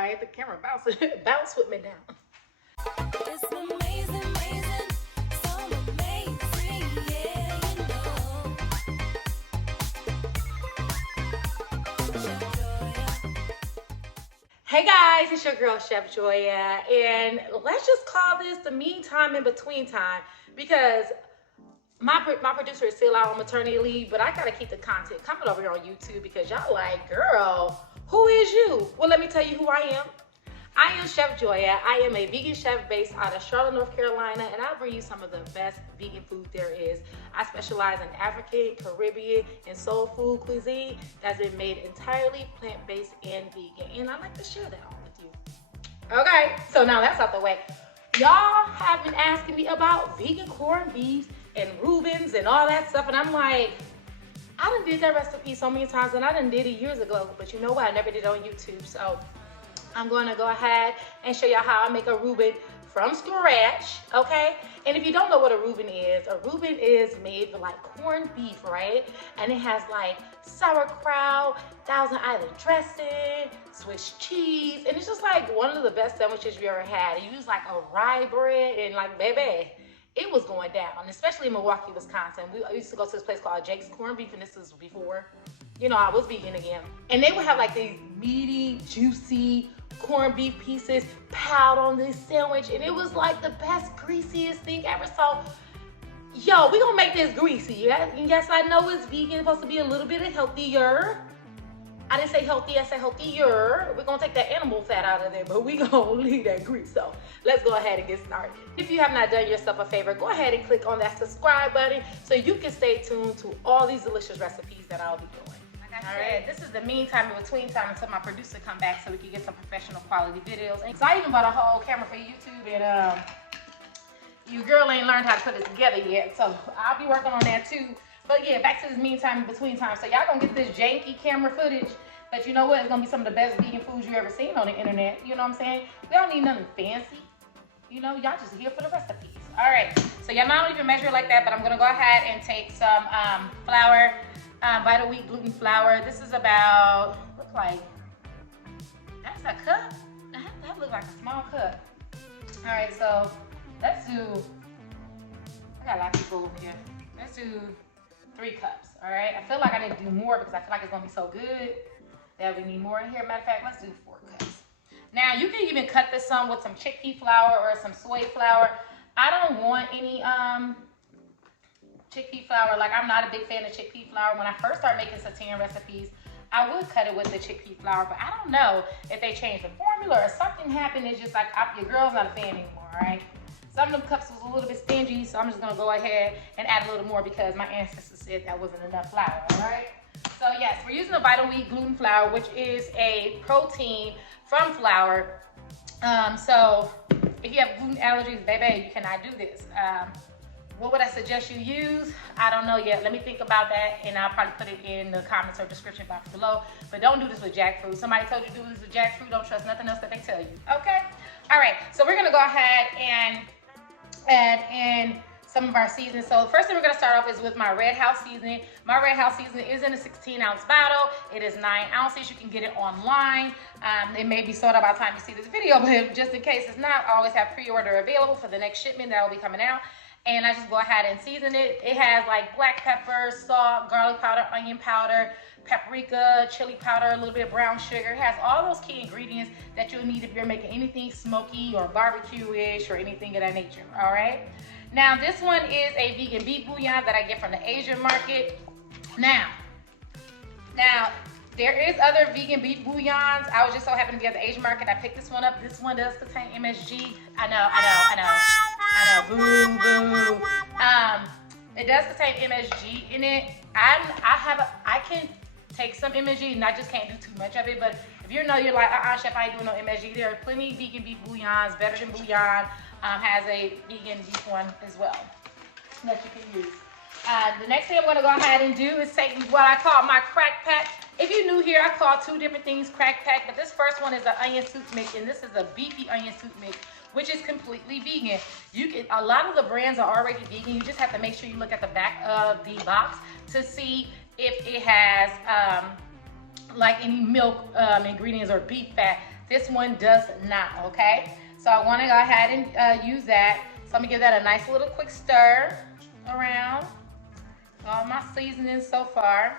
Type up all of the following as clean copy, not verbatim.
right, the camera bounce with me now. It's amazing, amazing, so amazing, yeah, you know. Chef Joya. Hey guys, it's your girl Chef Joya, and let's just call this the meantime in between time because my producer is still out on maternity leave, but I gotta keep the content coming over here on YouTube because y'all like, girl, who is you? Well, let me tell you who I am. I am Chef Joya. I am a vegan chef based out of Charlotte, North Carolina, and I bring you some of the best vegan food there is. I specialize in African, Caribbean, and soul food cuisine that's been made entirely plant-based and vegan, and I like to share that all with you. Okay, so now that's out the way. Y'all have been asking me about vegan corned beef and Reubens and all that stuff, and I'm like, I done did that recipe so many times, and I done did it years ago, but you know what? I never did it on YouTube, so I'm going to go ahead and show y'all how I make a Reuben from scratch, okay? And if you don't know what a Reuben is made with like corned beef, right? And it has like sauerkraut, Thousand Island dressing, Swiss cheese, and it's just like one of the best sandwiches you ever had. You use like a rye bread and like, baby, it was going down, especially in Milwaukee, Wisconsin. I used to go to this place called Jakes Corned Beef, and this is before, you know, I was vegan again. And they would have like these meaty, juicy corned beef pieces piled on this sandwich, and it was like the best, greasiest thing ever. So, yo, we gonna make this greasy. Yes, I know it's vegan, it's supposed to be a little bit healthier. I didn't say healthy, I said healthier. We're gonna take that animal fat out of there, but we gonna leave that grease. So let's go ahead and get started. If you have not done yourself a favor, go ahead and click on that subscribe button so you can stay tuned to all these delicious recipes that I'll be doing. All right, this is the meantime in between time until my producer come back so we can get some professional quality videos. And so I even bought a whole camera for YouTube, and your girl ain't learned how to put it together yet, so I'll be working on that too. But yeah, back to this meantime in between time. So y'all gonna get this janky camera footage, but you know what? It's gonna be some of the best vegan foods you ever seen on the internet. You know what I'm saying? We don't need nothing fancy. You know, y'all just here for the recipes. All right, so y'all not even measure it like that, but I'm gonna go ahead and take some flour. Vital Wheat Gluten flour. This is about, look like, that's a cup? That looks like a small cup. All right, so let's do, I got a lot of people over here. Let's do 3 cups, all right? I feel like I need to do more because I feel like it's gonna be so good that we need more in here. Matter of fact, let's do 4 cups. Now, you can even cut this on with some chickpea flour or some soy flour. I don't want any, chickpea flour. Like, I'm not a big fan of chickpea flour. When I first started making seitan recipes, I would cut it with the chickpea flour, but I don't know if they changed the formula or something happened. It's just like, your girl's not a fan anymore, right? Some of them cups was a little bit stingy, so I'm just gonna go ahead and add a little more because my ancestors said that wasn't enough flour, all right? So yes, we're using the Vital Wheat Gluten flour, which is a protein from flour. So if you have gluten allergies, baby, you cannot do this. What would I suggest you use? I don't know yet. Let me think about that, and I'll probably put it in the comments or description box below. But don't do this with jackfruit. Somebody told you to do this with jackfruit. Don't trust nothing else that they tell you. Okay? All right. So we're gonna go ahead and add in some of our seasonings. So the first thing we're gonna start off is with my Red House seasoning. My Red House seasoning is in a 16-ounce bottle. It is 9 ounces. You can get it online. It may be sold out by the time you see this video, but just in case it's not, I always have pre-order available for the next shipment that will be coming out. And I just go ahead and season it. It has like black pepper, salt, garlic powder, onion powder, paprika, chili powder, a little bit of brown sugar. It has all those key ingredients that you'll need if you're making anything smoky or barbecue-ish or anything of that nature, all right? Now, this one is a vegan beef bouillon that I get from the Asian market. Now, there is other vegan beef bouillons. I was just so happy to be at the Asian market. I picked this one up. This one does contain MSG. I know, boo, boo. It does contain MSG in it. I can take some MSG and I just can't do too much of it, but if you know you're like, chef, I ain't doing no MSG, there are plenty of vegan beef bouillons. Better Than Bouillon has a vegan beef one as well that you can use. The next thing I'm gonna go ahead and do is take what I call my crack pack. If you're new here, I call 2 different things crack pack, but this first one is an onion soup mix, and this is a beefy onion soup mix, which is completely vegan. A lot of the brands are already vegan. You just have to make sure you look at the back of the box to see if it has like any milk ingredients or beef fat. This one does not, okay? So I want to go ahead and use that. So I'm gonna give that a nice little quick stir around all my seasonings so far.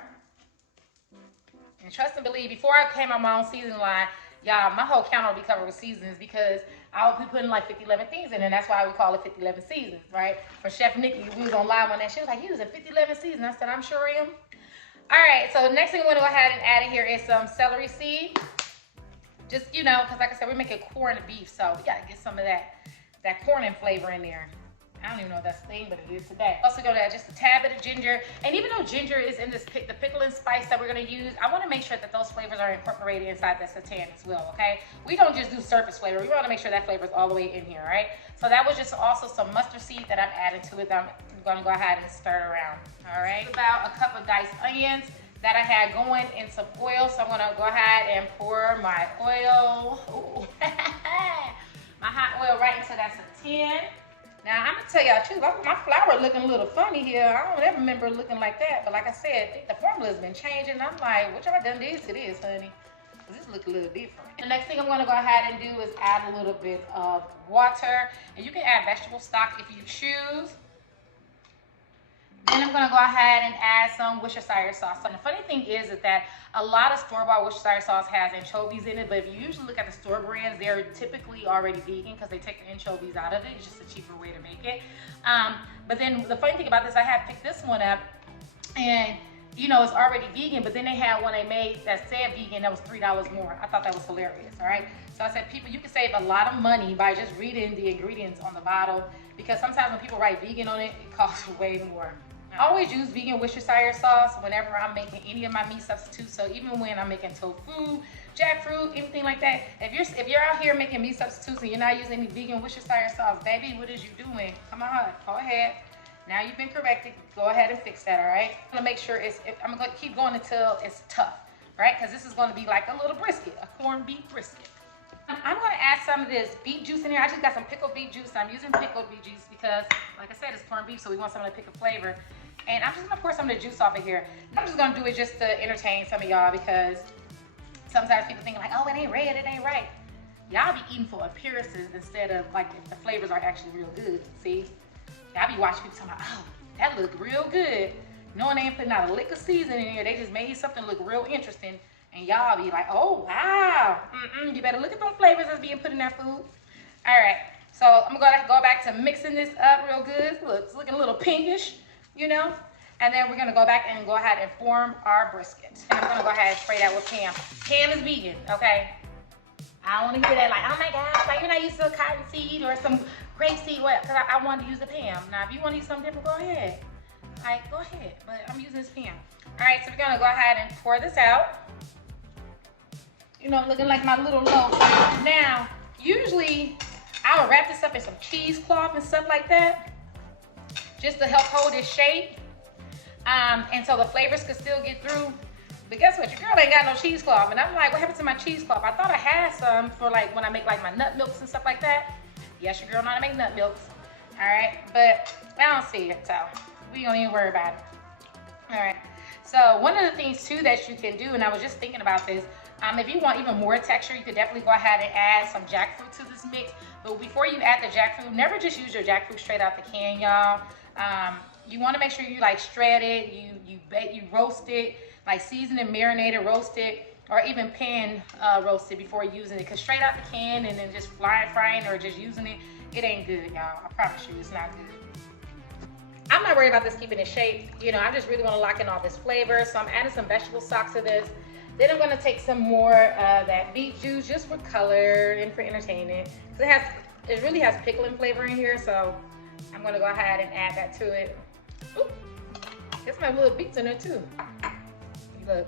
And trust and believe, before I came on my own seasoning line, y'all, my whole counter will be covered with seasonings because I would be putting like 50, 11 things in, and that's why we call it 50, 11 seasonings, right? For Chef Nikki, we was on live on that. She was like, you using 50, 11 seasonings. I said, I'm sure I am. All right, so next thing we're gonna go ahead and add in here is some celery seed. Just, you know, because like I said, we're making corned beef, so we gotta get some of that corn and flavor in there. I don't even know if that's a thing, but it is today. Also gonna add just a tad bit of ginger. And even though ginger is in this the pickle and spice that we're gonna use, I wanna make sure that those flavors are incorporated inside that seitan as well, okay? We don't just do surface flavor. We wanna make sure that flavor is all the way in here, right? So that was just also some mustard seed that I'm adding to it that I'm gonna go ahead and stir it around, all right? About a cup of diced onions that I had going in some oil. So I'm gonna go ahead and pour my oil, my hot oil right into that seitan. Now, I'm gonna tell y'all too, my flour looking a little funny here. I don't ever remember looking like that, but like I said, the formula's been changing. I'm like, what y'all done this to this, honey? Cause this look a little different. The next thing I'm gonna go ahead and do is add a little bit of water. And you can add vegetable stock if you choose. Then I'm gonna go ahead and add some Worcestershire sauce. And the funny thing is that a lot of store-bought Worcestershire sauce has anchovies in it, but if you usually look at the store brands, they're typically already vegan because they take the anchovies out of it. It's just a cheaper way to make it. But then the funny thing about this, I had picked this one up, and you know, it's already vegan, but then they had one they made that said vegan that was $3 more. I thought that was hilarious, all right? So I said, people, you can save a lot of money by just reading the ingredients on the bottle, because sometimes when people write vegan on it, it costs way more. I always use vegan Worcestershire sauce whenever I'm making any of my meat substitutes. So even when I'm making tofu, jackfruit, anything like that, if you're out here making meat substitutes and you're not using any vegan Worcestershire sauce, baby, what is you doing? Come on, go ahead. Now you've been corrected. Go ahead and fix that, all right? I'm gonna make sure I'm gonna keep going until it's tough, right? Because this is gonna be like a little brisket, a corned beef brisket. I'm gonna add some of this beet juice in here. I just got some pickled beet juice. I'm using pickled beet juice because, like I said, it's corned beef, so we want some of the pickled flavor. And I'm just gonna pour some of the juice off of here. I'm just gonna do it just to entertain some of y'all, because sometimes people think like, oh, it ain't red, it ain't right. Y'all be eating for appearances instead of like if the flavors are actually real good, see? Y'all be watching people talking about, oh, that looked real good. Knowing they ain't putting out a lick of seasoning in here, they just made something look real interesting. And y'all be like, oh, wow. You better look at those flavors that's being put in that food. All right, so I'm gonna go back to mixing this up real good. Look, it's looking a little pinkish, you know? And then we're gonna go back and go ahead and form our brisket. And I'm gonna go ahead and spray that with Pam. Pam is vegan, okay? I don't wanna hear that like, oh my gosh, like you're not using a cotton seed or some grape seed, what? Cause I wanted to use the Pam. Now, if you wanna use something different, go ahead. Like, go ahead, but I'm using this Pam. All right, so we're gonna go ahead and pour this out. You know, looking like my little loaf. Now, usually I would wrap this up in some cheesecloth and stuff like that, just to help hold its shape. And so the flavors could still get through. But guess what? Your girl ain't got no cheesecloth. And I'm like, what happened to my cheesecloth? I thought I had some for like when I make like my nut milks and stuff like that. Yes, your girl know how to make nut milks. All right, but I don't see it, so we don't even worry about it. All right, so one of the things too that you can do, and I was just thinking about this, if you want even more texture, you could definitely go ahead and add some jackfruit to this mix. But before you add the jackfruit, never just use your jackfruit straight out the can, y'all. You want to make sure you like shred it, you roast it, like season and marinate it, roast it, or even pan roast it before using it. Cause straight out the can and then just frying or just using it, it ain't good, y'all. I promise you, it's not good. I'm not worried about this keeping its shape. You know, I just really want to lock in all this flavor. So I'm adding some vegetable stock to this. Then I'm gonna take some more of that beet juice just for color and for entertainment. Cause it really has pickling flavor in here, so I'm gonna go ahead and add that to it. Ooh, there's my little beets in there too. Look,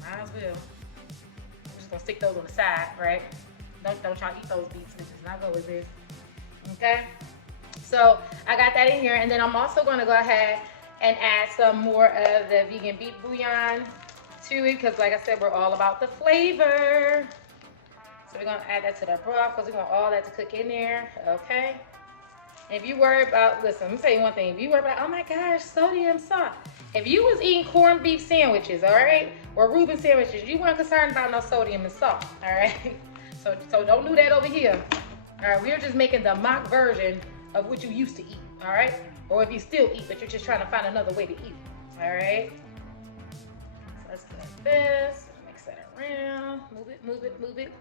might as well. I'm just gonna stick those on the side, right? Don't y'all eat those beets. This does not go with this. Okay? So I got that in here, and then I'm also gonna go ahead and add some more of the vegan beef bouillon to it, because like I said, we're all about the flavor. So we're gonna add that to the broth because we want all that to cook in there, okay? And if you worry about, listen, let me tell you one thing. If you worry about, oh my gosh, sodium, salt, If you was eating corned beef sandwiches, all right, or Reuben sandwiches, you weren't concerned about no sodium and salt, all right? So don't do that over here. All right, we're just making the mock version of what you used to eat, all right? Or if you still eat, but you're just trying to find another way to eat, all right? So let's get like this, mix that around, move it, move it, move it.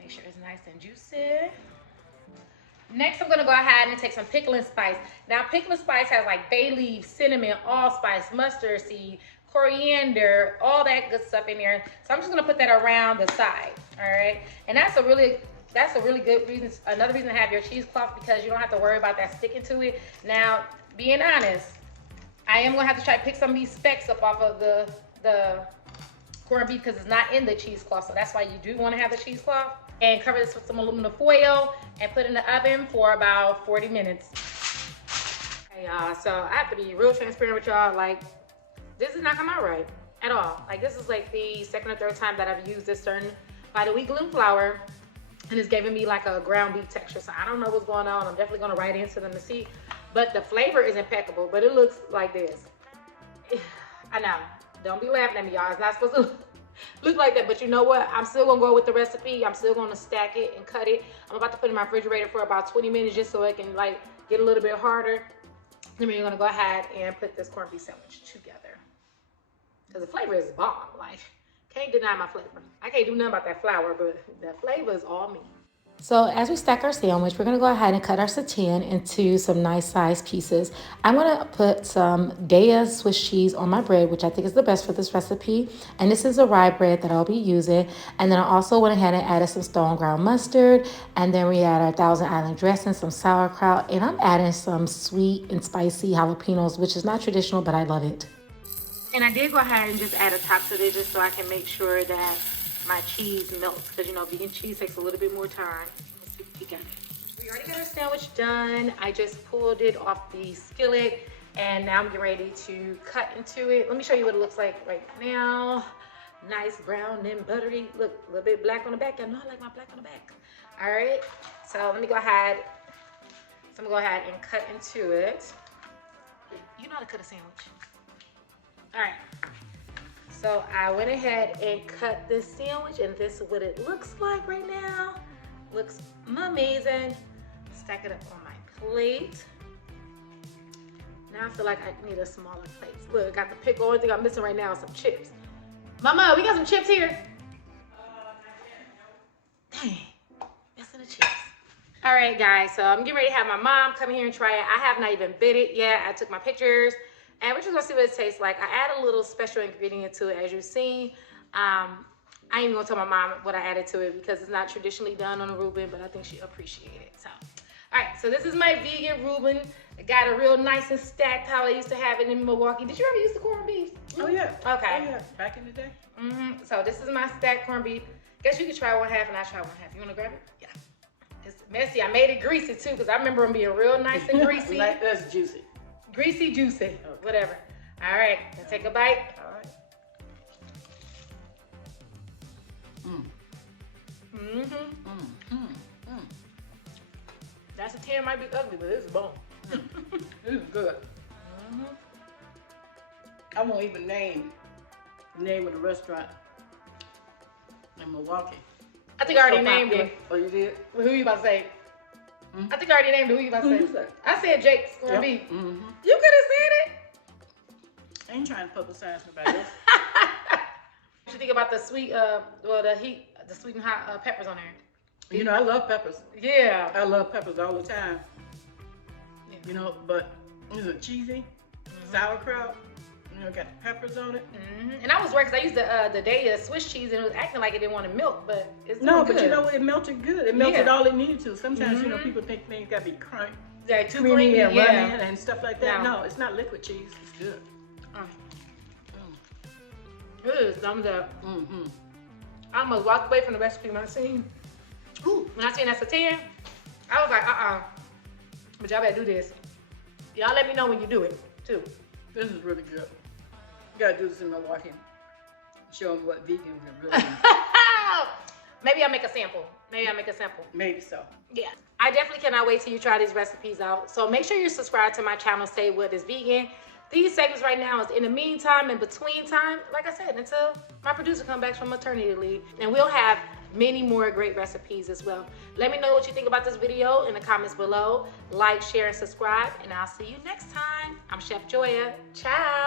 Make sure it's nice and juicy. Next, I'm gonna go ahead and take some pickling spice. Now, pickling spice has like bay leaf, cinnamon, allspice, mustard seed, coriander, all that good stuff in there. So I'm just gonna put that around the side, all right? And that's a really good reason, another reason to have your cheesecloth, because you don't have to worry about that sticking to it. Now, being honest, I am gonna have to try to pick some of these specks up off of the corned beef because it's not in the cheesecloth. So that's why you do wanna have the cheesecloth. And cover this with some aluminum foil and put in the oven for about 40 minutes. Hey y'all, so I have to be real transparent with y'all. Like, this is not coming out right at all. Like, this is like the second or third time that I've used this certain Vital Wheat Gluten flour, and it's giving me like a ground beef texture. So I don't know what's going on. I'm definitely gonna write into them to see. But the flavor is impeccable, but it looks like this. I know, don't be laughing at me, y'all. It's not supposed to look like that, but you know what? I'm still gonna go with the recipe. I'm still gonna stack it and cut it. I'm about to put it in my refrigerator for about 20 minutes just so it can like get a little bit harder. Then we're gonna go ahead and put this corned beef sandwich together. Because the flavor is bomb. Like, can't deny my flavor. I can't do nothing about that flour, but that flavor is all me. So as we stack our sandwich, we're gonna go ahead and cut our seitan into some nice sized pieces. I'm gonna put some Daya Swiss cheese on my bread, which I think is the best for this recipe. And this is a rye bread that I'll be using. And then I also went ahead and added some stone ground mustard. And then we add our Thousand Island dressing, some sauerkraut, and I'm adding some sweet and spicy jalapenos, which is not traditional, but I love it. And I did go ahead and just add a top to this just so I can make sure that my cheese melts, because you know vegan cheese takes a little bit more time. Let's see if we got it. We already got our sandwich done. I just pulled it off the skillet and now I'm getting ready to cut into it. Let me show you what it looks like right now. Nice brown and buttery. Look, a little bit black on the back. I know I like my black on the back. All right, so let me go ahead. So I'm gonna go ahead and cut into it. You know how to cut a sandwich. All right. So I went ahead and cut this sandwich, and this is what it looks like right now. Looks amazing. Stack it up on my plate. Now I feel like I need a smaller plate. Look, I got the pickle. Only thing I'm missing right now is some chips. Mama, we got some chips here. Dang, missing the chips. All right, guys, so I'm getting ready to have my mom come here and try it. I have not even bit it yet. I took my pictures. And we're just gonna see what it tastes like. I add a little special ingredient to it, as you've seen. I ain't even gonna tell my mom what I added to it because it's not traditionally done on a Reuben, but I think she'll appreciate it. So, all right, so this is my vegan Reuben. I got it real nice and stacked how I used to have it in Milwaukee. Did you ever use the corned beef? Oh yeah. Okay. Oh yeah. Back in the day. So this is my stacked corned beef. Guess you can try one half and I try one half. You wanna grab it? Yeah. It's messy. I made it greasy too because I remember them being real nice and greasy. Like that's juicy. Greasy, juicy, whatever. All right, let's take a bite. All right. That seitan might be ugly, but it's bomb. This is good. I won't even name the name of the restaurant in Milwaukee. I think I already named it. Oh, you did? Who you about to say? I think I already named it. Who you about to Who say? you say? I said Jakes Deli. Yep. You could have said it. I ain't trying to publicize nobody else. What you think about the sweet, the sweet and hot peppers on there? You know, I love peppers. Yeah. I love peppers all the time. Yeah. You know, but is it cheesy? Sauerkraut? You know, got the peppers on it. And I was worried because I used the Daya Swiss cheese and it was acting like it didn't want to melt, but it's No, good. but you know, it melted good. It melted Yeah. all it needed to. Sometimes, you know, people think things got to be Yeah, too creamy and yeah. running and stuff like that. No. No, it's not liquid cheese. It's good. It is thumbs up. I almost walked away from the recipe when I seen. When I seen that seitan, I was like, but y'all better do this. Y'all let me know when you do it, too. This is really good. You gotta do this in Milwaukee. Show them what vegans are really doing. Maybe I'll make a sample. Maybe so. Yeah. I definitely cannot wait till you try these recipes out. So make sure you're subscribed to my channel, Say What is Vegan. these segments right now is in the meantime, in between time, like I said, until my producer comes back from maternity leave. And we'll have many more great recipes as well. Let me know what you think about this video in the comments below. Like, share, and subscribe, and I'll see you next time. I'm Chef Joya. Ciao.